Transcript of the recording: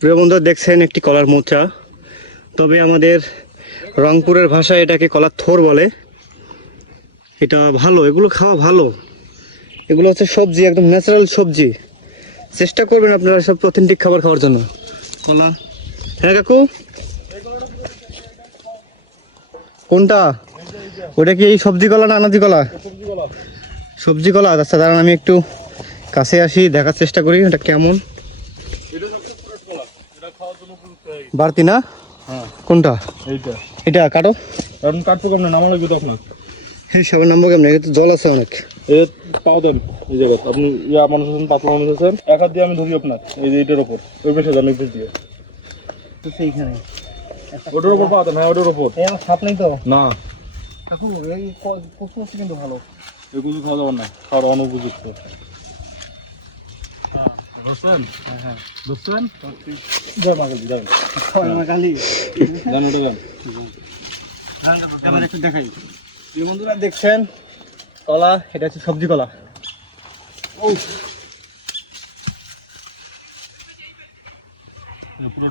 প্রিয় বন্ধুরা দেখছেন একটি কলার মোচা, তবে আমাদের রংপুরের ভাষায় এটাকে কলার থোর বলে। এটা ভালো, এগুলো খাওয়া ভালো। এগুলো হচ্ছে সবজি, একদম ন্যাচারাল সবজি। চেষ্টা করবেন আপনারা সব অথেন্টিক খাবার খাওয়ার জন্য। কলা, হ্যাঁ কাকু, কোনটা? ওটা কি এই সবজি কলা না আনাজি কলা? সবজি কলা। আচ্ছা দাঁড়ান, আমি একটু কাছে আসি, দেখার চেষ্টা করি এটা কেমন। বাড়তি না? হ্যাঁ, কোনটা? এইটা এটা কাটো। কারণ কাটবো কেমন নামা লাগবে তখন। হ্যাঁ, সবার নামবো কেমন? এটা তো জল আছে অনেক। এই পাও দেন এই জায়গা আপনি মানুষ আছেন, পাতলা মানুষ আছেন, এক হাত দিয়ে আমি ধরি আপনার এই যে এইটার ওপর, ওই পেশে যান, ওই পেশ দিয়ে তো সেইখানে ওটার ওপর পাও দেন। হ্যাঁ, ওটার ওপর। এই আমার সাপ নেই তো না, কাকু, এই কচু আছে কিন্তু ভালো। এই কিছু খাওয়া যাবে না, খাওয়ার অনুপযুক্ত। বুঝছেন? হ্যাঁ হ্যাঁ, বুঝছেন? জয় মা কালী, যাবেন কালি দেন, ওটা দেন। একটু দেখাই। এই বন্ধুরা দেখছেন কলা, এটা হচ্ছে সবজি কলা। পুরো